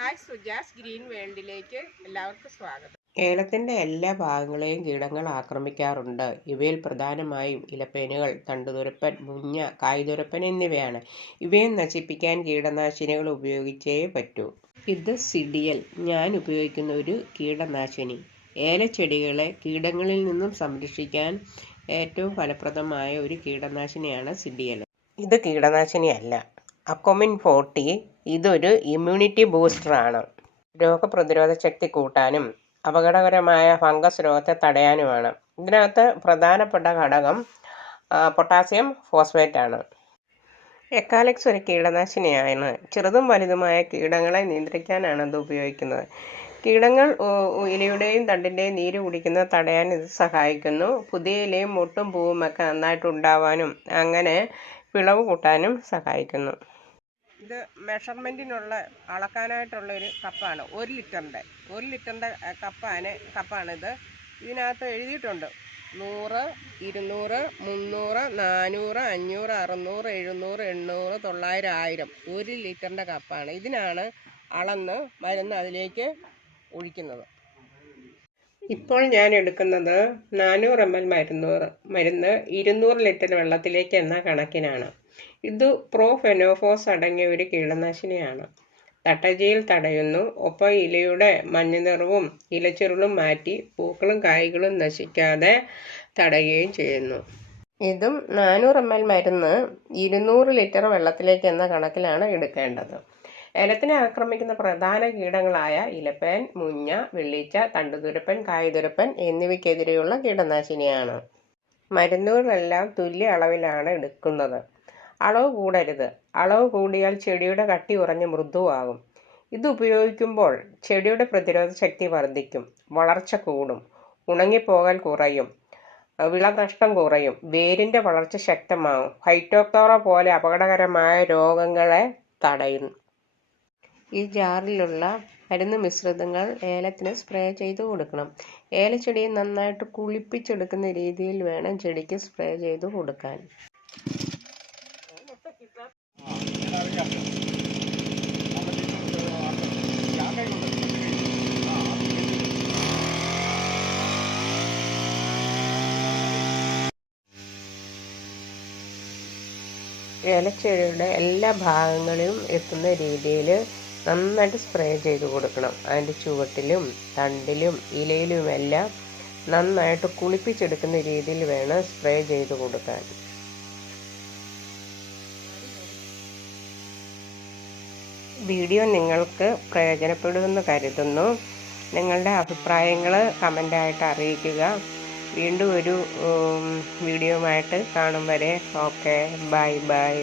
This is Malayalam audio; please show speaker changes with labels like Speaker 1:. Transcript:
Speaker 1: ഹായ് സുജാസ് ഗ്രീൻ വേൾഡിലേക്ക് എല്ലാവർക്കും സ്വാഗതം.
Speaker 2: ഏലത്തിന്റെ എല്ലാ ഭാഗങ്ങളെയും കീടങ്ങൾ ആക്രമിക്കാറുണ്ട്. ഇവയിൽ പ്രധാനമായും ഇലപ്പേനുകൾ തണ്ടുതുരപ്പൻ മുഞ്ഞ കായ്തുരപ്പൻ എന്നിവയാണ്. ഇവയെ നശിപ്പിക്കാൻ കീടനാശിനികൾ ഉപയോഗിച്ചേ പറ്റൂ. ഇത് സിഡിയൽ. ഞാൻ ഉപയോഗിക്കുന്ന ഒരു കീടനാശിനി. ഏലച്ചെടികളെ കീടങ്ങളിൽ നിന്നും സംരക്ഷിക്കാൻ ഏറ്റവും ഫലപ്രദമായ ഒരു കീടനാശിനിയാണ് സിഡിയൽ. ഇത് കീടനാശിനിയല്ല. അക്കോമിൻ ഫോർട്ടി ഇതൊരു ഇമ്മ്യൂണിറ്റി ബൂസ്റ്ററാണ് രോഗപ്രതിരോധ ശക്തി കൂട്ടാനും അപകടകരമായ ഫംഗസ് രോഗത്തെ തടയാനുമാണ്. ഇതിനകത്ത് പ്രധാനപ്പെട്ട ഘടകം പൊട്ടാസ്യം ഫോസ്ഫേറ്റ് ആണ്. എക്കാലക്സ് ഒരു കീടനാശിനിയാണ്. ചെറുതും വലുതുമായ കീടങ്ങളെ നിയന്ത്രിക്കാനാണ് ഇത് ഉപയോഗിക്കുന്നത്. കീടങ്ങൾ ഇലയുടെയും തണ്ടിന്റെയും നീര് കുടിക്കുന്നത് തടയാൻ ഇത് സഹായിക്കുന്നു. പുതിയ ഇലയും മുട്ടും പൂവുമൊക്കെ നന്നായിട്ട് ഉണ്ടാവാനും അങ്ങനെ വിളവ് കൂട്ടാനും സഹായിക്കുന്നു.
Speaker 1: ഇത് മെഷർമെന്റിനുള്ള അളക്കാനായിട്ടുള്ള ഒരു കപ്പാണ്. ഒരു ലിറ്ററിന്റെ ഒരു ലിറ്ററിന്റെ കപ്പാണ് കപ്പാണിത്. ഇതിനകത്ത് എഴുതിയിട്ടുണ്ട്. നൂറ് ഇരുന്നൂറ് മുന്നൂറ് നാനൂറ് അഞ്ഞൂറ് അറുന്നൂറ് എഴുന്നൂറ് എണ്ണൂറ് തൊള്ളായിരം ആയിരം ഒരു ലിറ്ററിന്റെ കപ്പാണ്. ഇതിനാണ് അളന്ന് മരുന്ന് അതിലേക്ക് ഒഴിക്കുന്നത്.
Speaker 2: ഇപ്പോൾ ഞാൻ എടുക്കുന്നത് നാനൂറ് എം എൽ മരുന്നൂറ് മരുന്ന് ഇരുന്നൂറ് ലിറ്റർ വെള്ളത്തിലേക്ക് എന്ന കണക്കിനാണ്. ഇത് പ്രോഫെനോഫോസ് അടങ്ങിയ ഒരു കീടനാശിനിയാണ്. തട്ടജിയിൽ തടയുന്നു. ഒപ്പം ഇലയുടെ മഞ്ഞ നിറവും ഇലച്ചുരുളും മാറ്റി പൂക്കളും കായ്കളും നശിക്കാതെ തടയുകയും ചെയ്യുന്നു. ഇതും നാനൂറ് എം എൽ മരുന്ന് ഇരുന്നൂറ് ലിറ്റർ വെള്ളത്തിലേക്ക് എന്ന കണക്കിലാണ് എടുക്കേണ്ടത്. ഏലത്തിനെ ആക്രമിക്കുന്ന പ്രധാന കീടങ്ങളായ ഇലപ്പൻ മുഞ്ഞ വെള്ളീച്ച തണ്ടുതുരപ്പൻ കായതുരപ്പൻ എന്നിവയ്ക്കെതിരെയുള്ള കീടനാശിനിയാണ്. മരുന്നുകളെല്ലാം തുല്യ അളവിലാണ് എടുക്കുന്നത്. അളവ് കൂടരുത്. അളവ് കൂടിയാൽ ചെടിയുടെ കട്ടി ഉറഞ്ഞ് മൃദുവാകും. ഇത് ഉപയോഗിക്കുമ്പോൾ ചെടിയുടെ പ്രതിരോധ ശക്തി വർദ്ധിക്കും. വളർച്ച കൂടും. ഉണങ്ങിപ്പോകൽ കുറയും. വിളനഷ്ടം കുറയും. വേരിന്റെ വളർച്ച ശക്തമാകും. ഫൈറ്റോക്തോറ പോലെ അപകടകരമായ രോഗങ്ങളെ തടയും ഈ ജാറിലുള്ള മരുന്ന് മിശ്രിതങ്ങൾ ഏലത്തിന് സ്പ്രേ ചെയ്ത് കൊടുക്കണം. ഏലച്ചെടിയെ നന്നായിട്ട് കുളിപ്പിച്ചെടുക്കുന്ന രീതിയിൽ വേണം ചെടിക്ക് സ്പ്രേ ചെയ്ത് കൊടുക്കാൻ. ഏലച്ചെടിയുടെ എല്ലാ ഭാഗങ്ങളിലും എത്തുന്ന രീതിയിൽ നന്നായിട്ട് സ്പ്രേ ചെയ്ത് കൊടുക്കണം. അതിന്റെ ചുവട്ടിലും തണ്ടിലും ഇലയിലുമെല്ലാം നന്നായിട്ട് കുളിപ്പിച്ചെടുക്കുന്ന രീതിയിൽ വേണം സ്പ്രേ ചെയ്ത് കൊടുക്കാൻ. വീഡിയോ നിങ്ങൾക്ക് പ്രയോജനപ്പെടുമെന്ന് കരുതുന്നു. നിങ്ങളുടെ അഭിപ്രായങ്ങൾ കമന്റായിട്ട് അറിയിക്കുക. വീണ്ടും ഒരു വീഡിയോ ആയിട്ട് കാണും വരെ. Okay bye bye.